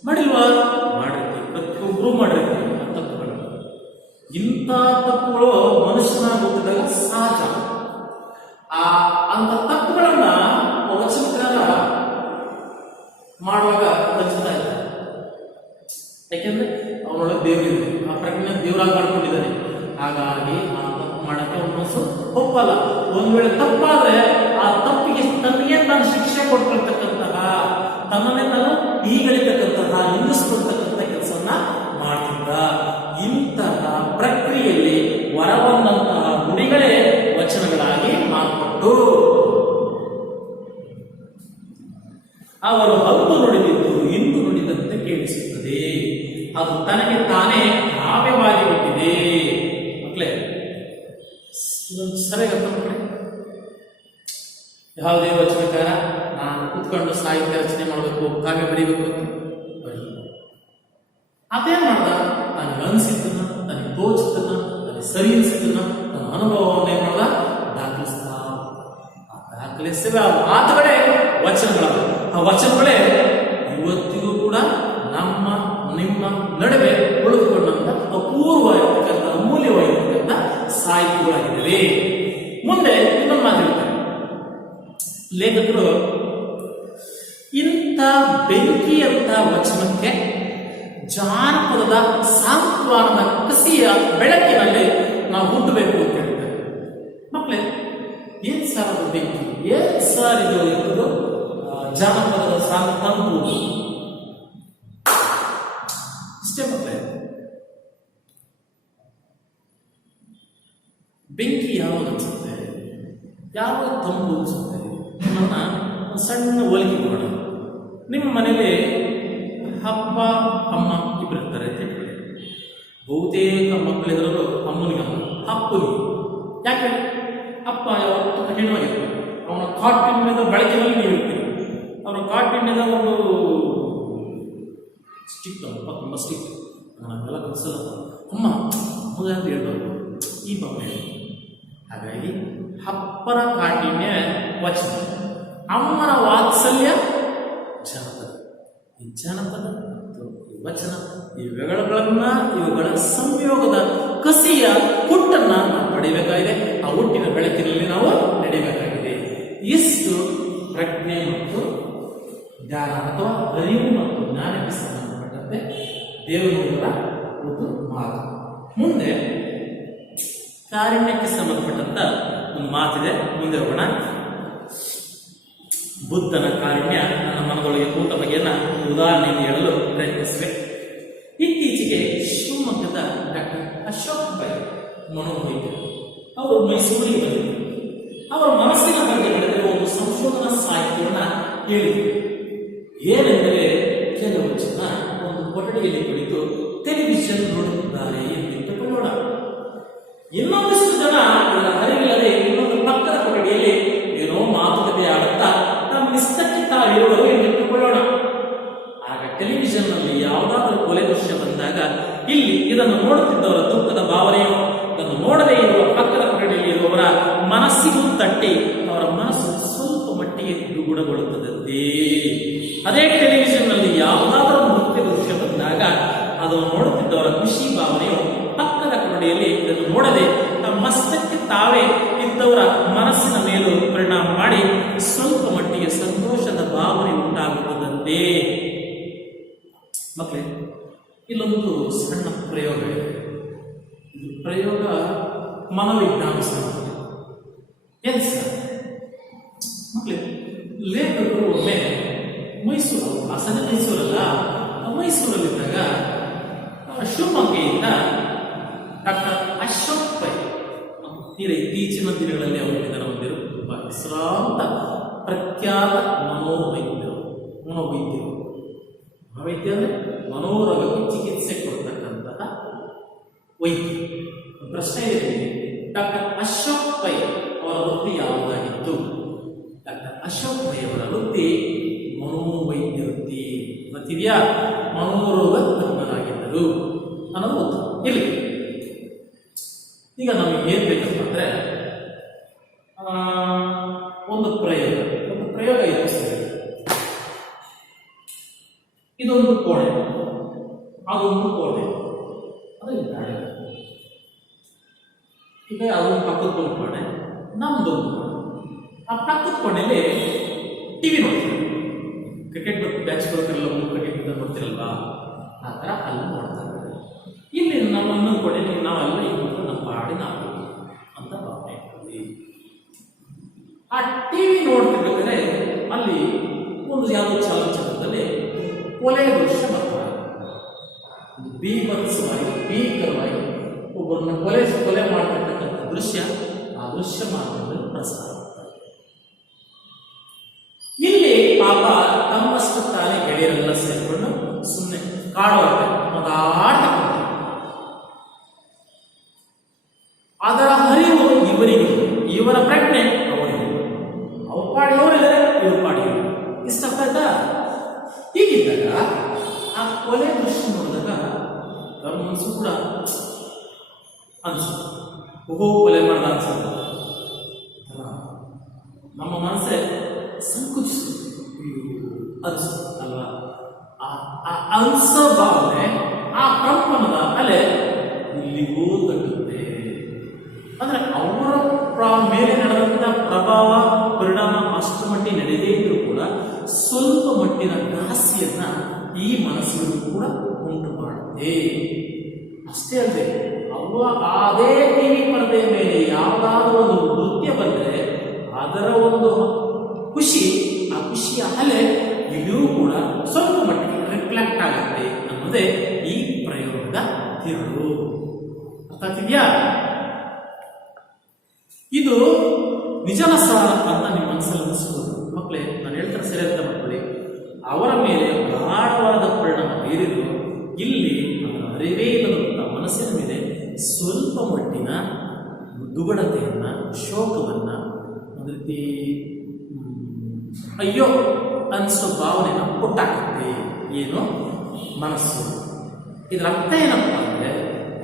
ಮಾಡಿಲ್ವಾ? ಮಾಡಿರ್ತೀವಿ, ಪ್ರತಿಯೊಬ್ಬರು ಮಾಡಿರ್ತೀವಿ ತಪ್ಪುಗಳು. ಇಂಥ ತಪ್ಪುಗಳು ಮನುಷ್ಯನಾಗುತ್ತಿದ್ದಾಗ ಸಹಜ. ಅಂತ ತಪ್ಪುಗಳನ್ನ ವಚನಕಾರ ಮಾಡುವಾಗ ರಚಿಸ್ತಾ ಇದ್ದಾರೆ. ಯಾಕೆಂದ್ರೆ ಅವನೊಳಗೆ ದೇವರಿದೆ, ಆ ಪ್ರಜ್ಞೆ ದೇವರಾಗಿ ಮಾಡ್ಕೊಂಡಿದ್ದಾನೆ. ಹಾಗಾಗಿ ಆ ತಪ್ಪು ಮಾಡಕ್ಕೆ ಅವನ ಮನಸ್ಸು ಒಪ್ಪಲ್ಲ. ಒಂದು ವೇಳೆ ತಪ್ಪಾದ್ರೆ ಆ ತಪ್ಪಿಗೆ ತನಗೆ ತಾನು ಶಿಕ್ಷೆ ಕೊಡ್ಕೊಳ್ತಕ್ಕಂತಹ, ತನ್ನನ್ನೇ ತಾನು ಈಗಳಿರ್ತಕ್ಕಂತಹ, ನಿಲ್ಲಿಸ್ಕೊಳ್ತಕ್ಕಂಥ ಕೆಲಸವನ್ನ ಮಾಡ್ತಿದ್ದ. ಉಂಟು. ಅವರು ಹತ್ತು ನುಡಿದಿದ್ದು ಇಂದು ನುಡಿದಂತೆ ಕೇಳಿಸುತ್ತದೆ. ಅದು ತನಗೆ ತಾನೇ ಕಾವ್ಯವಾಗಿ ಬಿಟ್ಟಿದೆ. ಮಕ್ಕಳೇ, ಸರಿಯಾಗಿ ಅರ್ಥ ಮಾಡ್ಕೊಳ್ಳಿ. ಯಾವುದೇ ವಚನಕಾರ ನಾನು ಕುತ್ಕೊಂಡು ಸಾಹಿತ್ಯ ರಚನೆ ಮಾಡಬೇಕು, ಕಾವ್ಯ ಬರೀಬೇಕು ಅಂತ ಅದೇನ್ ಮಾಡ್ದ? ನನಗೆ ಅನಿಸಿದ್ದನ್ನ, ನನಗೆ ತೋಚಿದ್ದನ್ನ, ನನಗೆ ಸರಿ ಅನಿಸಿದ್ದನ್ನ, ನನ್ನ ಅನುಭವವನ್ನು ಏನ್ ಮಾಡ್ದ? ದಾಖಲಿಸ್ತಾ. ದಾಖಲಿಸಿದ ಮಾತುಗಳೇ ವಚನಗಳ. ಆ ವಚನಗಳೇ ಇವತ್ತಿಗೂ ಕೂಡ ನಮ್ಮ ನಿಮ್ಮ ನಡುವೆ ಉಳಿದುಕೊಂಡಂತ ಅಪೂರ್ವವಾಗಿರ್ತಕ್ಕಂಥ ಅಮೂಲ್ಯವಾಗಿರ್ತಕ್ಕಂಥ ಸಾಹಿತ್ಯಗಳಾಗಿವೆ. ಮುಂದೆ ಇನ್ನೊಂದು ಮಾತಾಡ್ತಾರೆ ಲೇಖಕರು, ಇಂಥ ಬೆಂಕಿಯಂತ ವಚನಕ್ಕೆ ಜಾನಪದದ ಸಾಂತ್ವನದ ಕಸಿಯ ಬೆಳಕಿನಲ್ಲಿ ನಾವು ಹುಟ್ಟಬೇಕು ಅಂತ ಹೇಳ್ತಾರೆ. ಮಕ್ಕಳೇ, ಏನ್ ಸಾರ್ ಅದು ಬೆಂಕಿ? ಏನ್ ಸಾರ್ ಇದು ಇರೋದು ಜಾನಪದದ ತಂಪು? ಇಷ್ಟೇ ಮಕ್ಕಳೇ. ಬೆಂಕಿ ಯಾವಾಗ ಅನ್ಸುತ್ತೆ, ಯಾವಾಗ ತಂಪು ಅನ್ಸುತ್ತೆ? ನಿಮ್ಮನ್ನ ಸಣ್ಣ ಹೋಲಿಕೆ ಮಾಡೋಣ. ನಿಮ್ಮ ಮನೇಲಿ ಅಪ್ಪ ಅಮ್ಮ ಇಬ್ಬರು ಇರ್ತಾರೆ ಅಂತ ಹೇಳ್ತಾರೆ. ಬಹುತೇಕ ಮಕ್ಕಳಿದ್ರೂ ಅಮ್ಮನಿಗೆ ಅಪ್ಪನಿಗೆ. ಯಾಕೆ? ಅಪ್ಪ ಯಾವತ್ತೂ ಕಠಿಣವಾಗಿರ್ತಾರೆ. ಅವನ ಕಾಟಿನ ಬಳಕೆಯಲ್ಲಿ ನೀವು ಇರ್ತೀರಿ. ಅವನ ಕಾಟಿನ ಒಂದು ಸ್ಟಿಕ್, ಅಪ್ಪ ತುಂಬ ಸ್ಟಿಕ್, ನಾವೆಲ್ಲ ಕಲಿಸಲ್ಲ. ಅಮ್ಮ ಮಗ ಅಂತ ಹೇಳ್ಬಾರ್ದು, ಈ ಬೊಮ್ಮೆ. ಹಾಗಾಗಿ ಅಪ್ಪನ ಕಾಠಿಣ್ಯ ವಚನ, ಅಮ್ಮನ ವಾತ್ಸಲ್ಯ ಜಾನಪದ. ಈ ಜಾನಪದ ಮತ್ತು ಈ ವಚನ ಇವುಗಳ ಸಂಯೋಗದ ಕಸಿಯ ಹುಟ್ಟನ್ನ ನಾವು ಪಡೆಯಬೇಕಾಗಿದೆ. ಆ ಹುಟ್ಟಿನ ಬೆಳಕಿನಲ್ಲಿ ನಾವು ನಡೆಯಬೇಕಾಗಿದೆ. ಇಷ್ಟು ಪ್ರಜ್ಞೆ ಮತ್ತು ಜ್ಞಾನ ಅಥವಾ ಅರಿವು ಮತ್ತು ಜ್ಞಾನಕ್ಕೆ ಸಂಬಂಧಪಟ್ಟಂತೆ ದೇವರ ಒಂದು ಮಾತು. ಮುಂದೆ ಕಾರುಣ್ಯಕ್ಕೆ ಸಂಬಂಧಪಟ್ಟಂತ ಒಂದು ಮಾತಿದೆ, ಮುಂದೆ ಹೋಗೋಣ. ಬುದ್ಧನ ಕಾರುಣ್ಯ ನನ್ನ ಮನದೊಳಗೆ ಕೂತ ಬಗೆಯನ್ನ ಉದಾಹರಣೆಯನ್ನು ಹೇಳಲು ಪ್ರಯತ್ನಿಸಿವೆ. ಇತ್ತೀಚೆಗೆ ಶಿವಮೊಗ್ಗದ ಡಾಕ್ಟರ್ ಅಶೋಕ್ ಪೈ ಮನೋವೈದ್ಯರು ಅವರು ಮೈಸೂರಿಗೆ ಬಂದಿದ್ದರು. ಅವರ ಮನಸ್ಸಿನ ಬಗ್ಗೆ ಹೇಳಿದರೆ ಒಂದು ಸಂಶೋಧನಾ ಸಾಹಿತ್ಯವನ್ನ ಹೇಳಿದರು. ಏನೆಂದರೆ, ಕೆಲವು ಜನ ಒಂದು ಕೊಠಡಿಯಲ್ಲಿ ಕುಳಿತು ಟೆಲಿವಿಷನ್ ನೋಡುತ್ತಿದ್ದಾರೆ ಎಂದಿಟ್ಟುಕೊಳ್ಳೋಣ. ಇನ್ನೊಂದಿಷ್ಟು ಜನ ಅರಿವಿಲ್ಲದೆ ಇನ್ನೊಂದು ಪಕ್ಕದ ಕೊಠಡಿಯಲ್ಲಿ ಏನೋ ಮಾತುಕತೆ ಆಡುತ್ತಾ ತಮ್ಮ ನಿಸ್ತಕ್ಕೆ ತಾವಿರುವರು ಎಂದಿಟ್ಟುಕೊಳ್ಳೋಣ. ಆಗ ಟೆಲಿವಿಷನ್ ನಲ್ಲಿ ಯಾವುದಾದರೂ ಕೊಲೆ ದೃಶ್ಯ ಬಂದಾಗ ಇಲ್ಲಿ ಇದನ್ನು ನೋಡುತ್ತಿದ್ದವರ ದುಃಖದ ಭಾವನೆಯೋ ಇದನ್ನು ನೋಡದೇ ಇರುವ ಪಕ್ಕದ ಕೊಠಡಿಯಲ್ಲಿ ಇರುವವರ ಮನಸ್ಸಿಗೂ ತಟ್ಟಿ ಅವರ ಮನಸ್ಸು ಸ್ವಲ್ಪ ಮಟ್ಟಿಗೆ ದುಗುಡಗೊಳ್ಳುತ್ತದೆ. ಅದೇ ಟೆಲಿವಿಷನ್ ನಲ್ಲಿ ಯಾವುದಾದರೂ ಮುಖ್ಯ ದೃಶ್ಯ ಬಂದಾಗ ಅದನ್ನು ನೋಡುತ್ತಿದ್ದವರ ಖುಷಿ ಭಾವನೆಯು ಪಕ್ಕದ ಕೊಠಡಿಯಲ್ಲಿ ಇದನ್ನು ನೋಡದೆ ತಮ್ಮ ಮಸ್ತಕ್ಕೆ ತಾವೇ ಇದ್ದವರ ಮನಸ್ಸಿನ ಮೇಲೂ ಪರಿಣಾಮ ಮಾಡಿ ಸ್ವಲ್ಪ ಮಟ್ಟಿಗೆ ಸಂತೋಷದ ಭಾವನೆ ಉಂಟಾಗುತ್ತದಂತೆ. ಮಕ್ಕಳೇ, ಇಲ್ಲೊಂದು ಸಣ್ಣ ಪ್ರಯೋಗ ಇದೆ. ಇದು ಪ್ರಯೋಗ ಮನೋವಿಜ್ಞಾನ ಸಂಬಂಧ. ಏನ್ ಸರ್ ಮಕ್ಕಳೇ, ಲೇಖಕರು ಒಮ್ಮೆ ಮೈಸೂರು, ಹಾಸನ ಮೈಸೂರಲ್ಲ, ಮೈಸೂರಲ್ಲಿದ್ದಾಗ ಶಿವಮೊಗ್ಗೆಯಿಂದ ಡಾಕ್ಟರ್ ಅಶೋಕ್ ಪೈ ತೀರ ಇತ್ತೀಚಿನ ದಿನಗಳಲ್ಲಿ ಅವರು ನಿಧನ ಹೊಂದಿರು. ತುಂಬ ಹೆಸರಾಂತ ಪ್ರಖ್ಯಾತ ಮನೋವೈದ್ಯರು. ಮನೋವೈದ್ಯ ಅಂದರೆ ಮನೋರೋಗಕ್ಕೆ ಚಿಕಿತ್ಸೆ ಕೊಡ್ತಕ್ಕಂತಹ ವೈದ್ಯ. ಪ್ರಶ್ನೆ ಇದೆ, ಡಾಕ್ಟರ್ ಅಶೋಕ್ ಪೈ ಅವರ ವೃತ್ತಿ ಯಾವುದಾಗಿತ್ತು? ಡಾಕ್ಟರ್ ಅಶೋಕ್ ಪೈ ಅವರ ವೃತ್ತಿ ಮನೋವೈದ್ಯ ವೃತ್ತಿ. ಗೊತ್ತಿದೆಯಾ? ಮನೋರೋಗ ತಜ್ಞರಾಗಿದ್ದರು ಅನ್ನೋದು ಗೊತ್ತು. ಇಲ್ಲಿ ಈಗ ನಮಗೆ ಏನ್ ಬೇಕಪ್ಪ ಅಂದ್ರೆ ಒಂದು ಪ್ರಯೋಗ ಎದುರಿಸ್ತೇವೆ. ಇದೊಂದು ಕೋಣೆ, ಅದೊಂದು ಕೋಣೆ, ಅದು ಈಗ ಅದೊಂದು ಪಕ್ಕದ ಕೋಣೆ, ನಮ್ದೊಂದು ಕೋಣೆ. ಆ ಪಕ್ಕದ ಕೋಣೆಯಲ್ಲಿ ಟಿವಿ ನೋಡ್ತೀವಿ. ಕ್ರಿಕೆಟ್ ಬ್ಯಾಚ್ ಬರ್ತಿರಲ್ಲ, ಒಂದು ಕ್ರಿಕೆಟ್ ನೋಡ್ತಿರಲ್ವಾ, ಆ ಥರ ಅಲ್ಲಿ ನೋಡ್ತಾ ಇದ್ದಾರೆ. ಇಲ್ಲಿ ನಮ್ಮ ಇನ್ನೊಂದು ಕೋಣೆಯಲ್ಲಿ ನಾವೆಲ್ಲ ಈಗ ನಮ್ಮ ಪಾಡಿ ನಾವು ಅಂತ ಭಾವನೆ ಇರ್ತದೆ. ಆ ಟಿವಿ ನೋಡ್ತಿರ್ಬೇಕಾದ್ರೆ ಅಲ್ಲಿ ಒಂದು ಯಾವುದೋ ಚಲನಚಿತ್ರದಲ್ಲಿ ಕೊಲೆಯ ದೃಶ್ಯ ಬರ್ತಾರೆ. ಭೀಕರವಾಗಿ ಒಬ್ಬರನ್ನ ಕೊಲೆ ಮಾಡ್ತಕ್ಕಂಥ ದೃಶ್ಯ, ಆ ದೃಶ್ಯ ಮಾಧ್ಯಮದಲ್ಲಿ ಪ್ರಸಾರ ಆಗ್ತದೆ. ಪಾಪ ತಮ್ಮಷ್ಟು ತಾನೇ ಗೆಳೆಯರೆಲ್ಲ ಸೇರಿಕೊಂಡು ಸುಮ್ಮನೆ ಕಾಡುವಂತೆ ಮಾತಾಡ್ತಾ ಅದರ ಹರಿವು ಇವರಿಗೆ, ಇವರ ಪ್ರಜ್ಞೆ ಅವರಿಗೆ, ಅವ್ರ ಪಾಡಿ ಅವರಿದ್ದಾರೆ, ಇವ್ರ ಪಾಡಿ ಇಷ್ಟ ಆಯ್ತಾ. ಹೀಗಿದ್ದಾಗ ಆ ಕೊಲೆ ದೃಶ್ಯ ನೋಡಿದಾಗ ಅವ್ರ ಮನಸ್ಸು ಕೂಡ ಅನ್ಸುತ್ತೆ, ಓಹೋ ಕೊಲೆ ಮಾಡ್ದ ಅನ್ಸುತ್ತೆ. ನಮ್ಮ ಮನಸ್ಸೇ ಸಂಕುಚಿಸುತ್ತೆ ಅನ್ಸುತ್ತೆ ಅಲ್ವಾ. ಆ ಅನ್ಸೋ ಭಾವನೆ, ಆ ಕಂಪನದ ಅಲೆ ಇಲ್ಲಿಗೂ ತಟ್ಟುತ್ತೆ. ಅಂದ್ರೆ ಅವರ ಮೇಲೆ ನಡೆದಂತ ಪ್ರಭಾವ ಪರಿಣಾಮ ಅಷ್ಟು ಮಟ್ಟಿಗೆ ನಡೆದೇ ಇದ್ರೂ ಕೂಡ ಸ್ವಲ್ಪ ಮಟ್ಟಿನ ದಾಸಿಯನ್ನ ಈ ಮನಸ್ಸುಗಳು ಕೂಡ ಉಂಟು ಮಾಡುತ್ತೆ. ಅಷ್ಟೇ ಅಲ್ಲದೆ ಅದೇ ಟಿವಿ ಪರದೆಯ ಮೇಲೆ ಯಾವುದಾದ್ರೂ ಒಂದು ನೃತ್ಯ ಬಂದರೆ ಅದರ ಒಂದು ಖುಷಿ, ಆ ಖುಷಿಯ ಅಲೆ ಇಲ್ಲಿಯೂ ಕೂಡ ಸ್ವಲ್ಪ ಮಟ್ಟಿಗೆ ರಿಫ್ಲೆಕ್ಟ್ ಆಗುತ್ತೆ ಅನ್ನೋದೇ ಈ ಪ್ರಯೋಗದ ತಿರುಳು. ಅರ್ಥ ಆಗ್ತಿದ್ಯಾ? ಇದು ನಿಜನ ಸಾರ ಅಂತ ನಿಮ್ಮ ಮನಸ್ಸಲ್ಲಿ ಅನಿಸ್ಬೋದು. ಮಕ್ಕಳೇ, ನಾನು ಹೇಳ್ತಾರೆ ಸರಿ ಅಂತ ಮಾಡ್ಕೊಳ್ಳಿ. ಅವರ ಮೇಲೆ ಗಾಢವಾದ ಪರಿಣಾಮ ಬೀರಿದ್ರು ಇಲ್ಲಿ ಅವರ ಅರಿವೇ ಇಲ್ಲದಂಥ ಮನಸ್ಸಿನ ಮೇಲೆ ಸ್ವಲ್ಪ ಮಟ್ಟಿನ ದುಗುಡತೆಯನ್ನ, ಶೋಕವನ್ನ, ಒಂದು ರೀತಿ ಅಯ್ಯೋ ಅನಿಸೋ ಭಾವನೆನ ಕೊಟ್ಟಾಗುತ್ತೆ. ಏನು ಮನಸ್ಸು. ಇದರ ಅರ್ಥ ಏನಪ್ಪ ಅಂದ್ರೆ,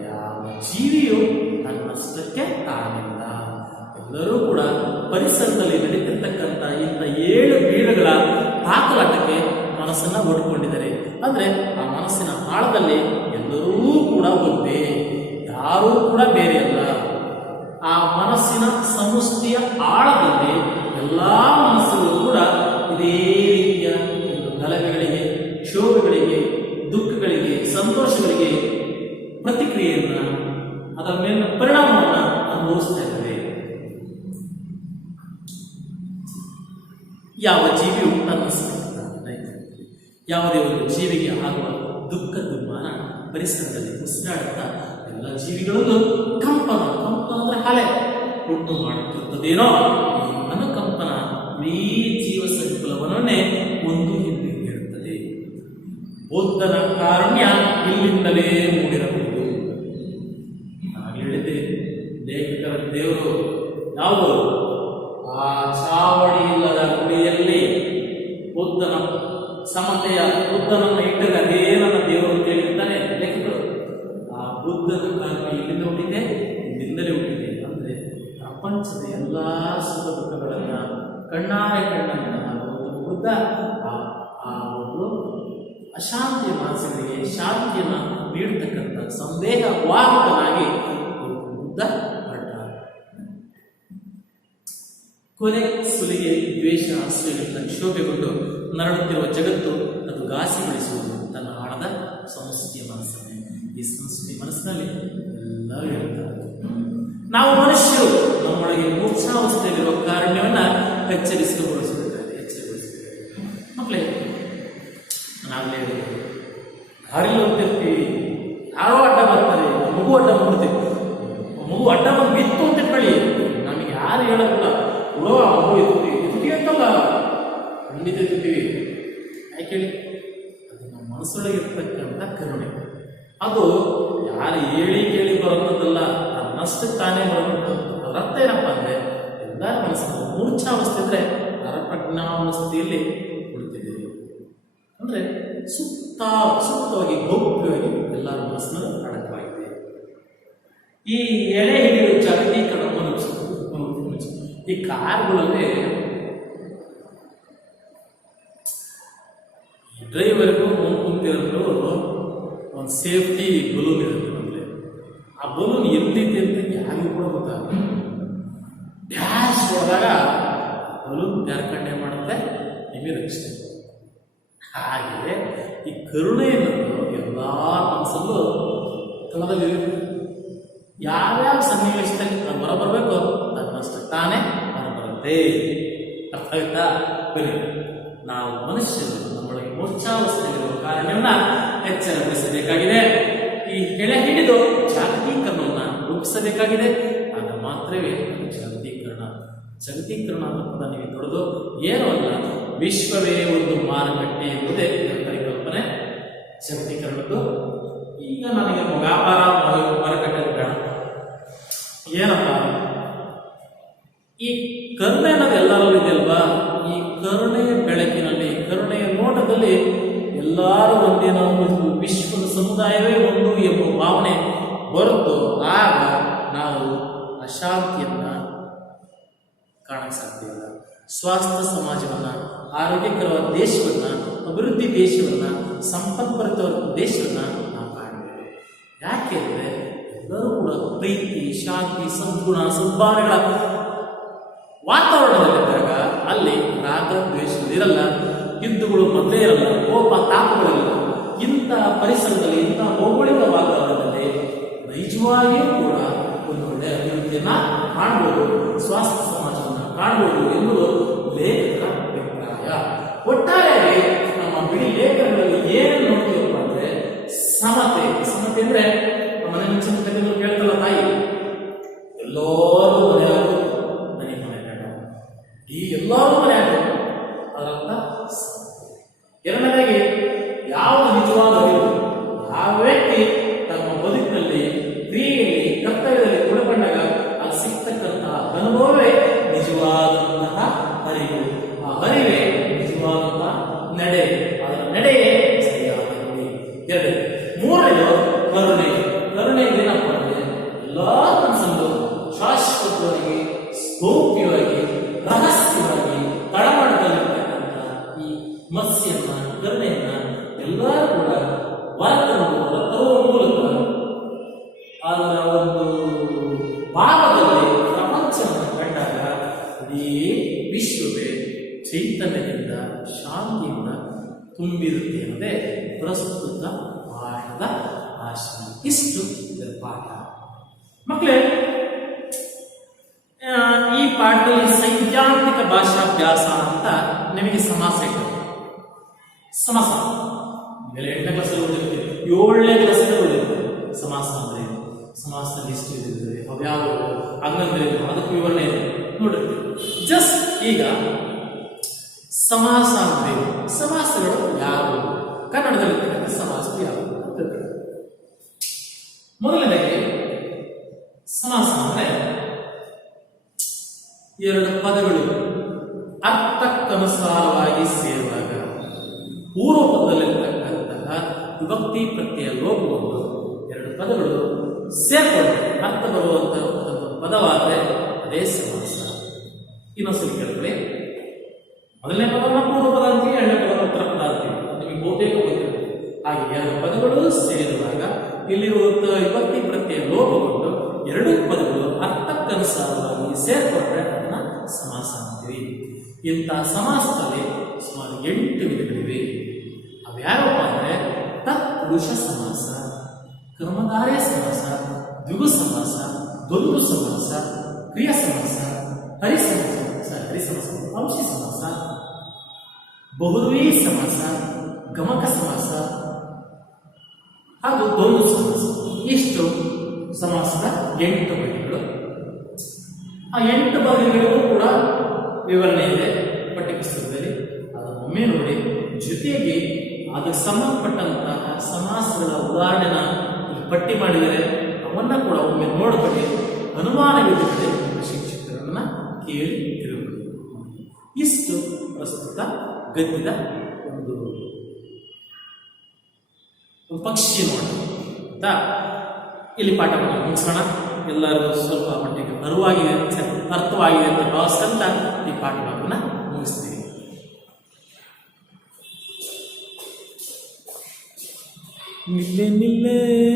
ಯಾವ ಜೀವಿಯು ತನ್ನಷ್ಟಕ್ಕೆ ತಾನಿಲ್ಲ. ಎಲ್ಲರೂ ಕೂಡ ಪರಿಸರದಲ್ಲಿ ನಡೀತಿರ್ತಕ್ಕಂಥ ಇಂಥ 7 ಬೀಳುಗಳ ತಾಕಲಾಟಕ್ಕೆ ಮನಸ್ಸನ್ನ ಒಡ್ಕೊಂಡಿದ್ದಾರೆ. ಅಂದ್ರೆ ಆ ಮನಸ್ಸಿನ ಆಳದಲ್ಲಿ ಎಲ್ಲರೂ ಕೂಡ ಒಂದೇ, ಯಾರೂ ಕೂಡ ಬೇರೆ ಅಲ್ಲ. ಆ ಮನಸ್ಸಿನ ಸಮಷ್ಟಿಯ ಆಳದಲ್ಲಿ ಎಲ್ಲಾ ಮನಸ್ಸುಗಳು ಕೂಡ ಇದೇ ರೀತಿಯ ಗಲಭೆಗಳಿಗೆ, ಕ್ಷೋಭೆಗಳಿಗೆ, ದುಃಖಗಳಿಗೆ, ಸಂತೋಷಗಳಿಗೆ ಪ್ರತಿಕ್ರಿಯೆಯನ್ನ, ಅದರ ಮೇಲಿನ ಪರಿಣಾಮವನ್ನ ಅನುಭವಿಸ್ತಾ ಇದ್ದಾರೆ. ಯಾವ ಜೀವಿಯು ತನ್ನಷ್ಟಕ್ಕೆ, ಯಾವುದೇ ಒಂದು ಜೀವಿಗೆ ಆಗುವ ದುಃಖ ದುಮ್ಮಾನ ಪರಿಸರದಲ್ಲಿ ಉಸಿರಾಡುತ್ತಾ ಎಲ್ಲ ಜೀವಿಗಳಲ್ಲೂ ಕಂಪನ ಅಂದ್ರೆ ಅಲೆ ಉಂಟು ಮಾಡುತ್ತಿರುತ್ತದೇನೋ. ಈ ಅನುಕಂಪನ ಇಡೀ ಜೀವ ಸಂಕುಲವನ್ನೇ ಒಂದು ಹಿಂದೆ ಇರುತ್ತದೆ. ಬೌದ್ಧನ ಕಾರುಣ್ಯ ಇಲ್ಲಿಂದಲೇ ಮೂಡಿರಬಹುದು. ನಾನು ಹೇಳಿದೆ, ಲೇಖಕರ ದೇವರು ಯಾವುದು? ಆ ಚಾವಡಿ ಇಲ್ಲದ ಗುಡಿಯಲ್ಲಿ ಬುದ್ಧನ ಸಮತೆಯ ಬುದ್ಧನನ್ನು ಇಟ್ಟರೆ ಅದೇ ನನ್ನ ದೇವರು ಅಂತ ಹೇಳಿರ್ತಾನೆ ಲೇಖಕರು. ಆ ಬುದ್ಧನ ಕಾರಣ ಇಲ್ಲಿಂದ ಹುಟ್ಟಿದೆ, ಇಲ್ಲಿಂದಲೇ ಹುಟ್ಟಿದೆ. ಅಂದ್ರೆ ಪ್ರಪಂಚದ ಎಲ್ಲಾ ಸುಖ ದುಃಖಗಳನ್ನ ಕಣ್ಣಾರೆ ಬುದ್ಧ ಆ ಒಂದು ಅಶಾಂತಿಯ ಮನಸ್ಸುಗಳಿಗೆ ಶಾಂತಿಯನ್ನ ನೀಡತಕ್ಕಂಥ ಸಂದೇಹ ವಾಹಕನಾಗಿ ಬುದ್ಧ ಕೊಲೆ, ಸುಲಿಗೆ, ದ್ವೇಷ, ಅಸೂಯೆಗಳಿಂದ ಕ್ಷೋಭೆಗೊಂಡು ನರಳುತ್ತಿರುವ ಜಗತ್ತು ಅದು ಘಾಸಿಗೊಳಿಸುವುದು ತನ್ನ ಆಳದ ಸಂಸ್ಕೃತಿಯ ಮನಸ್ಸನ್ನೇ. ಈ ಸಂಸ್ಕೃತಿ ಮನಸ್ಸಿನಲ್ಲಿ ಎಲ್ಲರೂ ಹೇಳ್ತಾರೆ. ನಾವು ಮನುಷ್ಯರು ನಮ್ಮೊಳಗೆ ಮೂರ್ಛಾವಸ್ಥೆಯಲ್ಲಿರುವ ಕಾರುಣ್ಯವನ್ನ ಎಚ್ಚರಿಸಿಕೊಳ್ಳಬೇಕಾಗಿದೆ. ಮಕ್ಕಳೇ, ನಾವೇ ದಾರಿಲಿ ಹೋಗ್ತಿರ್ತೀವಿ, ಯಾರೋ ಅಡ್ಡ ಬರ್ತಾರೆ, ಮಗು ಅಡ್ಡ ಬರ್ತೀವಿ. ಮಗು ಅಡ್ಡ ಬಂದು ಬಿತ್ತು ಅಂತ ಇಟ್ಕೊಳ್ಳಿ, ನಮಗೆ ಯಾರು ಹೇಳೋದಿಲ್ಲ, ಉಡೋ ಮಗು ಎತ್ತೀವಿ ಅಂತಲ್ಲ, ಖಂಡಿತ ಎತ್ತೀವಿ. ಯಾಕೆ ಹೇಳಿ? ಅದು ನಮ್ಮ ಮನಸ್ಸೊಳಗೆ ಇರ್ತಕ್ಕಂಥ ಕರುಣೆ. ಅದು ಯಾರು ಹೇಳಿ ಬರುವಂಥದ್ದಲ್ಲ, ನನ್ನಷ್ಟು ತಾನೇ ಬರುವಂಥದ್ದು. ಅದರ ಅರ್ಥ ಏನಪ್ಪ ಅಂದರೆ, ಎಲ್ಲರ ಮನಸ್ಸು ಮೂರ್ಛಾವಸ್ಥೆ ಇದ್ರೆ ನರಪ್ರಜ್ಞಾವಸ್ಥೆಯಲ್ಲಿ ಉಳಿತಿದ್ದೀವಿ. ಅಂದರೆ ಸೂಕ್ತವಾಗಿ ಗೌಪ್ಯವಾಗಿ ಎಲ್ಲರ ಮನಸ್ಸಿನ ಅಡಕವಾಗಿದೆ. ಈ ಎಳೆ ಹಿಡಿಯುವ ಜಾಗತೀಕರಣವನ್ನು ಈ ಕಾರ್ಗಳಲ್ಲಿ ಡ್ರೈವರ್ಗೂ ಮುಂದೆ ಕುಂತಿರೋದು ಒಂದು ಸೇಫ್ಟಿ ಬಲೂನ್ ಇರುತ್ತೆ. ನಮಗೆ ಆ ಬಲೂನ್ ಎಲ್ಲಿದೆ ಅಂತ ಯಾರಿಗೂ ಕೂಡ ಗೊತ್ತಾಗುತ್ತೆ. ಡ್ಯಾಶ್ ಹೋದಾಗ ಬಲೂನ್ ಜಾರ್ಖಂಡೆ ಮಾಡುತ್ತೆ, ನಿಮಗೆ ರಕ್ಷಣೆ. ಹಾಗೆ ಈ ಕರುಣೆ ಅನ್ನೋದು ಎಲ್ಲ ಮನಸ್ಸಲ್ಲೂ ತಳದಲ್ಲಿ ಯಾವ್ಯಾವ ಸನ್ನಿವೇಶದಲ್ಲಿ ನಾವು ಹೊರಬರಬೇಕು ತನ್ನಷ್ಟು ತಾನೇ ಹೊರಬರುತ್ತೆ. ಅರ್ಥ ಆಯ್ತಾ? ಬರೀ ನಾವು ಮನುಷ್ಯರು ನಮ್ಮೊಳಗೆ ಮೂರ್ಛಾವಸ್ಥೆಯಲ್ಲಿರುವ ಕಾರಣವನ್ನ ಎಚ್ಚರಗೊಳಿಸಬೇಕಾಗಿದೆ. ಈ ಎಳೆ ಹಿಡಿದು ಜಾಗತೀಕರಣವನ್ನು ರೂಪಿಸಬೇಕಾಗಿದೆ. ಆಗ ಮಾತ್ರವೇ ಜಾಗತೀಕರಣ ಅನ್ನೋದನ್ನ ನೀವು ದೊಡ್ಡದು ಏನೂ ಅಲ್ಲ. ವಿಶ್ವವೇ ಒಂದು ಮಾರುಕಟ್ಟೆ ಎಂಬುದೇ ಇದರ ಪರಿಕಲ್ಪನೆ ಜಗತೀಕರಣದ್ದು. ಈಗ ನನಗೆ ವ್ಯಾಪಾರ ಮಾರುಕಟ್ಟೆ ಬೇಡ. ಏನಪ್ಪ, ಈ ಕರುಣೆ ಅನ್ನೋದು ಎಲ್ಲರಲ್ಲೂ ಇದೆಯಲ್ವಾ? ಈ ಕರುಣೆಯ ಬೆಳಕಿನಲ್ಲಿ, ಕರುಣೆಯ ನೋಟದಲ್ಲಿ ಎಲ್ಲರೂ ಒಂದೇ, ನಾವು ವಿಶ್ವದ ಸಮುದಾಯವೇ ಒಂದು ಎಂಬ ಭಾವನೆ ಹೊರತು ಆಗ ನಾವು ಅಶಾಂತಿಯನ್ನ ಕಾಣಕ್ಕೆ ಸಾಧ್ಯ ಇಲ್ಲ. ಸ್ವಾಸ್ಥ್ಯ ಸಮಾಜವನ್ನ, ಆರೋಗ್ಯಕರವಾದ ದೇಶವನ್ನ, ಅಭಿವೃದ್ಧಿ ದೇಶವನ್ನ, ಸಂಪತ್ಭರಿತ ದೇಶವನ್ನ ನಾವು ಕಾಣಬೇಕು. ಯಾಕೆ ಅಂದರೆ ಎಲ್ಲರೂ ಕೂಡ ಪ್ರೀತಿ, ಶಾಂತಿ, ಸದ್ಗುಣ, ಸದ್ಭಾವನೆಗಳ ವಾತಾವರಣದಲ್ಲಿದ್ದಾಗ ಅಲ್ಲಿ ರಾಗ ದ್ವೇಷಗಳಿರಲ್ಲ, ಯುದ್ಧಗಳು ಮೊದಲೇ ಇರಲ್ಲ, ಕೋಪ ತಾಪಗಳಿರಲ್ಲ. ಇಂಥ ಪರಿಸರದಲ್ಲಿ, ಇಂಥ ಭೌಗೋಳಿಕ ವಾತಾವರಣದಲ್ಲಿ ನೈಜವಾಗಿಯೂ ಕೂಡ ಒಂದು ಒಳ್ಳೆಯ ಅಭಿವೃದ್ಧಿಯನ್ನ ಕಾಣಬಹುದು, ಸ್ವಾಸ್ಥ್ಯ ಸಮಾಜವನ್ನು ಕಾಣಬಹುದು ಎನ್ನುವುದು ಲೇಖಕರ ಅಭಿಪ್ರಾಯ. ಒಟ್ಟಾರೆಯಾಗಿ ನಮ್ಮ ಬಿಡಿ ಲೇಖನಗಳಲ್ಲಿ ಏನು ನೋಡ್ತೀವಪ್ಪ ಅಂದ್ರೆ ಸಮತೆ. ಸಮತೆ ಅಂದ್ರೆ ಮನೆ ಮುಂಚಿನ ಕೇಳ್ತಲ್ಲ ತಾಯಿ, ಎಲ್ಲರೂ ಮನೆ ಆಗು, ನನಗೆ ಮನೆ ಬೇಡ, ಈ ಎಲ್ಲರೂ ಮನೆ ಆಗಬೇಕು, ಅದರಂತ. ಎರಡನೇದಾಗಿ ಯಾವುದು ನಿಜವಾದ ಅರಿವು, ಯಾವ ವ್ಯಕ್ತಿ ತಮ್ಮ ಬದುಕಿನಲ್ಲಿ, ಕ್ರಿಯೆಯಲ್ಲಿ, ಕರ್ತವ್ಯದಲ್ಲಿ ಗುಣಗೊಂಡಾಗ ಅಲ್ಲಿ ಸಿಗ್ತಕ್ಕಂತಹ ಅನುಭವವೇ ನಿಜವಾದಂತಹ ಅರಿವು. ಆ ಅರಿವೇ ನಿಜವಾದಂತಹ ನಡೆ, ಅದರ ನಡೆಯೇ ಸರಿಯಾದ ನುಡಿ. ಎರಡು. ಮೂರನೇದು ಕರುಣೆ. ಕರುಣೆ ಏನಪ್ಪ ಅಂದ್ರೆ ಎಲ್ಲ ಮನಸ್ಸನ್ನು ಶಾಶ್ವತವಾಗಿ, ಗೌಪ್ಯವಾಗಿ, ರಹಸ್ಯವಾಗಿ ತಳಮಟ್ಟದಲ್ಲಿರ್ತಕ್ಕಂಥ ಈ ಮತ್ಸ್ಯನ್ನ, ಕರುಣೆಯನ್ನ ಎಲ್ಲರೂ ಕೂಡ ಹೊರತರುವ ಮೂಲಕ ಅದರ ಒಂದು ಭಾವದಲ್ಲಿ ಪ್ರಪಂಚವನ್ನು ಕಂಡಾಗ ಇಡೀ ವಿಶ್ವವೇ ಚೈತನ್ಯದಿಂದ, ಶಾಂತಿಯಿಂದ ತುಂಬಿರುತ್ತೆ ಅನ್ನೋದೇ ಪ್ರಸ್ತುತ ಪಾಠದ ಆಶಯ. ಇಷ್ಟು ಇದರ ಪಾಠ. ಮಕ್ಕಳೇ, ಈ ಪಾಠದಲ್ಲಿ ಸೈದ್ಧಾಂತಿಕ ಭಾಷಾಭ್ಯಾಸ ಅಂತ ನಿಮಗೆ ಸಮಾಸ ಇದೆ. ಸಮಾಸ 8ನೇ ಕ್ಲಾಸಲ್ಲಿ ಓದಿರ್ತೀವಿ, 7ನೇ ಕ್ಲಾಸಲ್ಲಿ ಓದಿರ್ತೀವಿ. ಸಮಾಸ ಅಂದ್ರೆ ಸಮಾಸದಲ್ಲಿ ಇಷ್ಟು ಇರ್ತದೆ, ಅವ್ಯಾವ ಹಂಗಂದ್ರೆ ಅದಕ್ಕೆ ವಿವರಣೆ ಇದೆ ನೋಡಿರ್ತೀವಿ. ಜಸ್ಟ್ ಈಗ ಸಮಾಸ ಅಂದ್ರೆ ಸಮಾಸಗಳು ಯಾವುವು, ಕನ್ನಡದಲ್ಲಿ ಸಮಾಸಗಳು ಯಾವುವು ಅಂತ. ಮೊದಲನೇದಾಗಿ ಸಮಾಸ ಅಂದ್ರೆ ಎರಡು ಪದಗಳು ಅರ್ಥಕ್ಕನುಸಾರವಾಗಿ ಸೇರುವಾಗ ಪೂರ್ವ ಪದದಲ್ಲಿರ್ತಕ್ಕಂತಹ ವಿಭಕ್ತಿ ಪ್ರತ್ಯಯ ಲೋಪಗೊಂಡು ಎರಡು ಪದಗಳು ಸೇರ್ಕೊಂಡು ಅರ್ಥ ಬರುವಂತಹ ಪದವಾದರೆ ಅದೇ ಸಮಾಸ. ಇನ್ನೊಂದ್ಸಲಿ ಕೇಳಿದ್ರೆ, ಮೊದಲನೇ ಪದವನ್ನು ಪೂರ್ವ ಪದ ಅಂತೀವಿ, ಎರಡನೇ ಪದವನ್ನು ಉತ್ತರ ಪದ ಅಂತೀವಿ. ನಿಮಗೆ ಬಹುತೇಕ ಗೊತ್ತಿರುತ್ತೆ. ಹಾಗೆ ಎರಡು ಪದಗಳು ಸೇರುವಾಗ ಇಲ್ಲಿರುವಂತಹ ವಿಭಕ್ತಿ ಪ್ರತ್ಯಯ ಲೋಪಗೊಂಡು ಎರಡು ಪದಗಳು ಅರ್ಥಕ್ಕನುಸಾರವಾಗಿ ಸೇರ್ಕೊಂಡ್ರೆ ಅದನ್ನ ಸಮಾಸ ಅಂತೀವಿ. ಇಂತಹ ಸಮಾಸದಲ್ಲಿ ಸುಮಾರು 8 ವಿಧಗಳಿವೆ. ಅವ್ಯಾವಪ್ಪ ಅಂದ್ರೆ ತತ್ಪುರುಷ ಸಮಾಸ, ಕರ್ಮಧಾರಯ ಸಮಾಸ, ದ್ವಿಗು ಸಮಾಸ, ದ್ವಂದ್ವ ಸಮಾಸ, ಕ್ರಿಯಾ ಸಮಾಸ, ಹರಿಸಮಾಸ, ಅಂಶಿ ಸಮಾಸ, ಬಹುರ್ವೀ ಸಮಾಸ, ಗಮಕ ಸಮಾಸ ಹಾಗೂ ದ್ವಂದ್ವ ಸಮಾಸ. ಇಷ್ಟು ಸಮಾಸದ 8 ಬಗೆಗಳು. ಆ 8 ಬಗೆಗಳಿಗೂ ಕೂಡ ವಿವರಣೆ ಇದೆ ಪಠ್ಯಪುಸ್ತಕದಲ್ಲಿ, ಅದನ್ನೊಮ್ಮೆ ನೋಡಿ. ಜೊತೆಗೆ ಅದಕ್ಕೆ ಸಂಬಂಧಪಟ್ಟಂತಹ ಸಮಾಸಗಳ ಉದಾಹರಣೆನ ಪಟ್ಟಿ ಮಾಡಿದರೆ ಅವನ್ನ ಕೂಡ ಒಮ್ಮೆ ನೋಡ್ಕೊಳ್ಳಿ. ಅನುಮಾನವಿದ್ದರೆ ಶಿಕ್ಷಕರನ್ನ ಕೇಳಿ ತಿಳ್ಕೊಳ್ಳಿ. ಇಷ್ಟು ಪ್ರಸ್ತುತ ಗದ್ಯದ ಒಂದು ಪಕ್ಷಿ ನೋಡ ಅಂತ ಇಲ್ಲಿ ಪಾಠವನ್ನು ಮುಗಿಸೋಣ. ಎಲ್ಲರೂ ಸ್ವಲ್ಪ ಮಟ್ಟಿಗೆ ಅರ್ಥವಾಗಿದೆ ಅಂತ ಭಾವಿಸ್ತಾ ಈ ಪಾಠವನ್ನು ಮುಗಿಸ್ತೀವಿ. ನಿಲ್ಲೆ